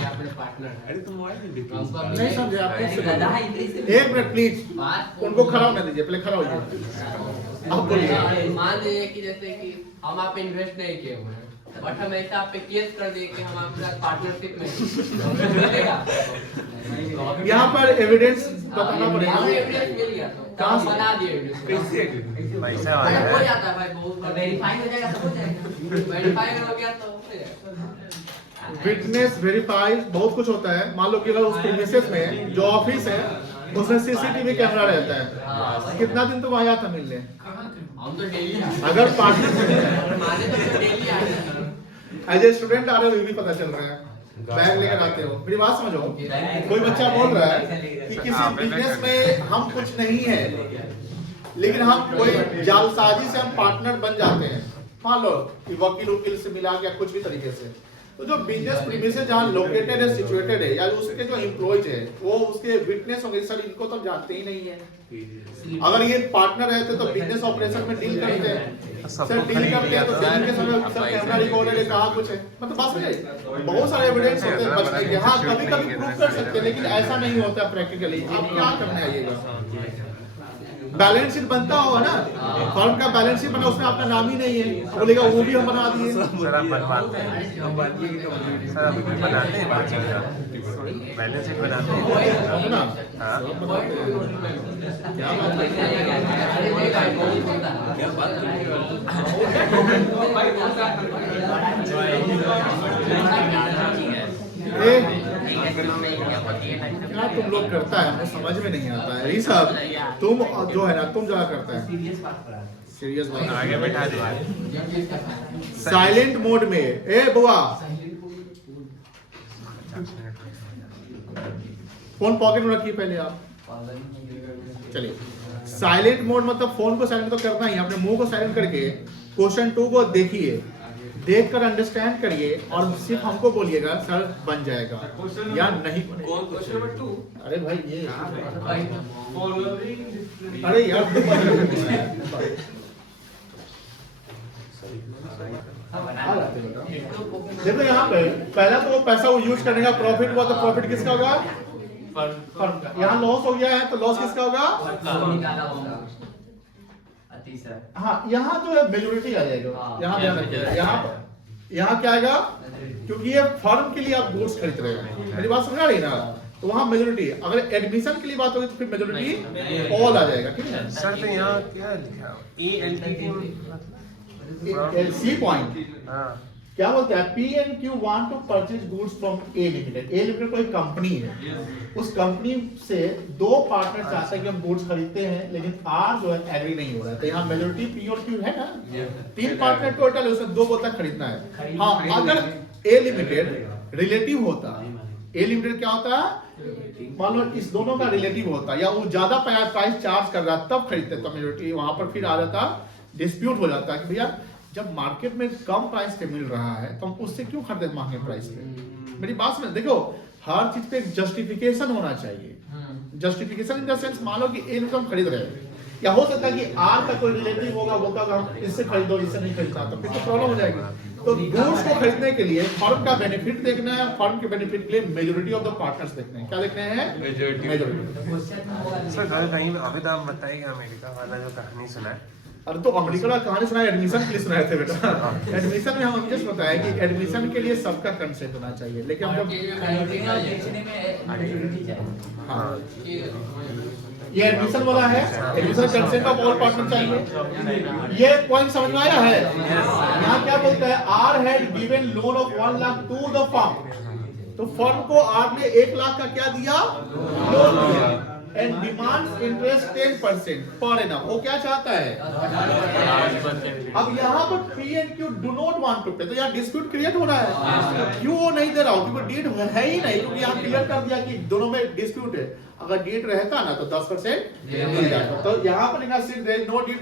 आपके पार्टनर है। नहीं समझे आप? गधा है इतनी एक मिनट प्लीज, उनको खड़ा होने दीजिए, पहले खड़ा होइए। आप बोलिए। मान लीजिए कि जैसे कि हम आप पे इन्वेस्ट नहीं किए हुए हैं, बट हम ऐसा आप पे केस कर दिए कि हम आपके साथ पार्टनरशिप में यहाँ पर एविडेंस बताना पड़ेगा। हमें एविडेंस मिल गया तो कहाँ से? बना दिए एविडेंस। पैसा हो वाला है। जाता है भाई, बहुत वेरीफाई हो जाएगा, सब हो जाएगा। वेरीफाई हो गया तो हो जाएगा। विटनेस वेरीफाई बहुत कुछ होता है। मान लो कि अगर उस प्रीमिसेस में जो ऑफिस है उसमें सीसीटीवी कैमरा रहता है, कितना दिन तुम आया था मिलने? हम तो डेली अगर पार्टनर हमारे तो डेली आए हैं। एज ए स्टूडेंट आ रहे हो ये भी पता चल रहा है, बैग लेकर आते हो। मेरी बात समझो, कोई बच्चा बोल रहा है कि किसी बिजनेस में हम कुछ नहीं है, लेकिन हम कोई जालसाजी से हम पार्टनर बन जाते हैं। मान लो कि वकील वकील से मिला के कुछ भी तरीके से, तो जो बिजनेस प्रीमिसेस जहाँ लोकेटेड है, सिचुएटेड है, या उसके जो एम्प्लॉयज है वो उसके विटनेस होंगे, सर इनको तो जानते ही नहीं है। अगर ये पार्टनर रहते तो बिजनेस ऑपरेशन में डील करते हैं, सर डील करते हैं तो डील के समय सर कैमरा रिकॉर्डेड है, कहा कुछ है, मतलब बस में बहुत सारे एविडेंस होते हैं बचने के। हाँ कभी कभी प्रूफ कर सकते हैं, लेकिन ऐसा नहीं होता प्रैक्टिकली। आप क्या करने आइएगा? बैलेंस शीट बनता होगा ना, फर्म का बैलेंस शीट बना, उसमें आपका नाम ही नहीं है, बोलेगा वो भी हम बना दिए। सर आप बनवाते हैं। सर आप बनाते हैं बैलेंस शीट बनाते हैं ना हाँ। क्या बात है? क्या तुम लोग करता है हमें समझ में नहीं आता है। ऋषभ तुम जो है ना, तुम जरा करता है सीरियस बात। आगे बैठा दे। साइलेंट मोड में, ए बुआ फोन पॉकेट में रखिए पहले आप। चलिए साइलेंट मोड मतलब फोन को साइलेंट तो करना ही, अपने मुंह को साइलेंट करके क्वेश्चन 2 को देखिए, देखकर अंडरस्टैंड करिए और सिर्फ हमको बोलिएगा सर बन जाएगा या नहीं बनेगा। Question number 2। अरे भाई ये अरे यार देखो यहाँ पे पहला तो वो पैसा वो यूज करने का प्रॉफिट हुआ तो प्रॉफिट किसका होगा? फर्म का। यहाँ लॉस हो गया है तो लॉस किसका होगा? हाँ यहाँ जो है मेजोरिटी आ जाएगा। यहाँ ध्यान रखिए, यहाँ क्या आएगा? क्योंकि ये फर्म के लिए आप गुड्स खरीद रहे हैं, मेरी बात समझ आ रही है ना? तो वहाँ मेजोरिटी। अगर एडमिशन के लिए बात होगी तो फिर मेजोरिटी ऑल आ जाएगा, ठीक है? सर तो यहाँ क्या लिखा है? सी पॉइंट हाँ। क्या बोलते हैं? P&Q want to purchase goods from A Limited। A Limited कोई कंपनी है, उस कंपनी से 2 पार्टनर चाहते हैं कि हम गुड्स खरीदते हैं, लेकिन R जो है एग्री नहीं हो रहा है। तो यहाँ मेजोरिटी P और Q है ना, 3 पार्टनर टोटल है, उसमें 2 बोलता खरीदना है। हाँ अगर A Limited रिलेटिव होता, A Limited क्या होता है? मान लो इस दोनों का रिलेटिव होता या वो ज्यादा प्राइस चार्ज कर रहा तब खरीदते, तो मेजोरिटी वहां पर फिर आ जाता, डिस्प्यूट हो जाता है कि भैया जब मार्केट में कम प्राइस पे मिल रहा है तो हम उससे क्यों खरीदे महंगे प्राइस पे? मेरी बात समझ, देखो हर चीज पे एक जस्टिफिकेशन होना चाहिए। जस्टिफिकेशन इन द सेंस, मान लो कि ए हम खरीद रहे हैं, या हो सकता है कि आर का कोई रिलेटिव होगा, बोलता होगा हम इससे खरीदो, इससे नहीं खरीदना, तो फिर तो प्रॉब्लम हो जाएगी। तो गुड्स को खरीदने के लिए फर्म का बेनिफिट देखना है, फर्म के बेनिफिट के लिए मेजोरिटी ऑफ द पार्टनर्स देखने हैं। क्या देखने हैं? मेजोरिटी। सर कहीं अभी तो आप बताइए अमेरिका वाला जो कहानी सुना है। अरे तो अमेरिका का कहानी सुना, एडमिशन के लिए सुनाए थे बेटा। एडमिशन में हम जस्ट बताया कि एडमिशन के लिए सबका कंसेंट होना चाहिए, लेकिन हम जब बेचने में मेजोरिटी चाहिए। हाँ ये एडमिशन वाला है, admission consent of all partner चाहिए। ये पॉइंट समझ में आया है? यहाँ क्या बोलता है, R had given loan of 1 lakh to the firm, तो फर्म को आर ने 1 लाख का क्या दिया, लोन दिया, and demands interest 10% per annum. वो क्या चाहता है? अब यहाँ पर P and Q do not want to pay, तो यहाँ डिस्प्यूट क्रिएट हो रहा है। क्यों वो नहीं दे रहा हूँ? क्योंकि डीड है ही नहीं, क्योंकि यहाँ क्लियर कर दिया कि दोनों में डिस्प्यूट है। अगर डीड रहता ना तो 10% मिल जाता। तो यहाँ पर लिखा since there is no deed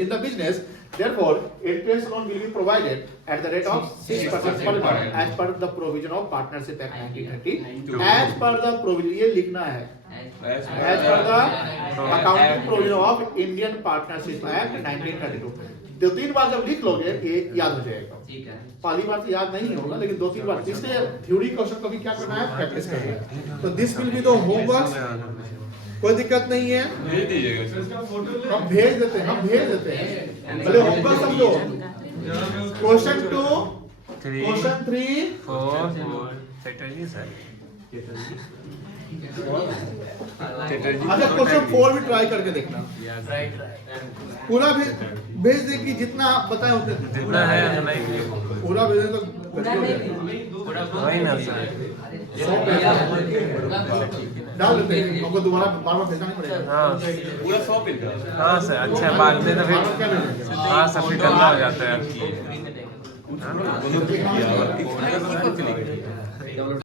in the business, therefore interest loan will be provided at the rate of 6% per month as per the provision of Partnership Act 1930, as per the provision, ये लिखना है as per the accounting provision of Indian Partnership Act 1932। 2-3 बार जब लिख लोगे ये याद हो जाएगा। ठीक है। पहली बार तो याद नहीं होगा, लेकिन 2-3 बार, इसलिए थ्योरी क्वेश्चन को भी क्या करना है, प्रैक्टिस करना है। तो this will be the homework, कोई दिक्कत नहीं है, हम भेज देते हैं, भले होमवर्क समझो। क्वेश्चन 2, क्वेश्चन 3, 4 चटर्जी सर, अच्छा क्वेश्चन 4 भी ट्राई करके देखना, पूरा भेज दे कि जितना बताए उतने, जितना है उतना ही पूरा भेज दे तो वही ना सर। डाल देते हैं, हमको दोबारा बार-बार भेजना नहीं पड़ेगा। हाँ पूरा 100 पेज का। हाँ सर, अच्छा बाद में तो बार-बार क्या फिर भेजेंगे? हाँ सब फिर गंदा हो जाता है। दोनों क्लिक किया और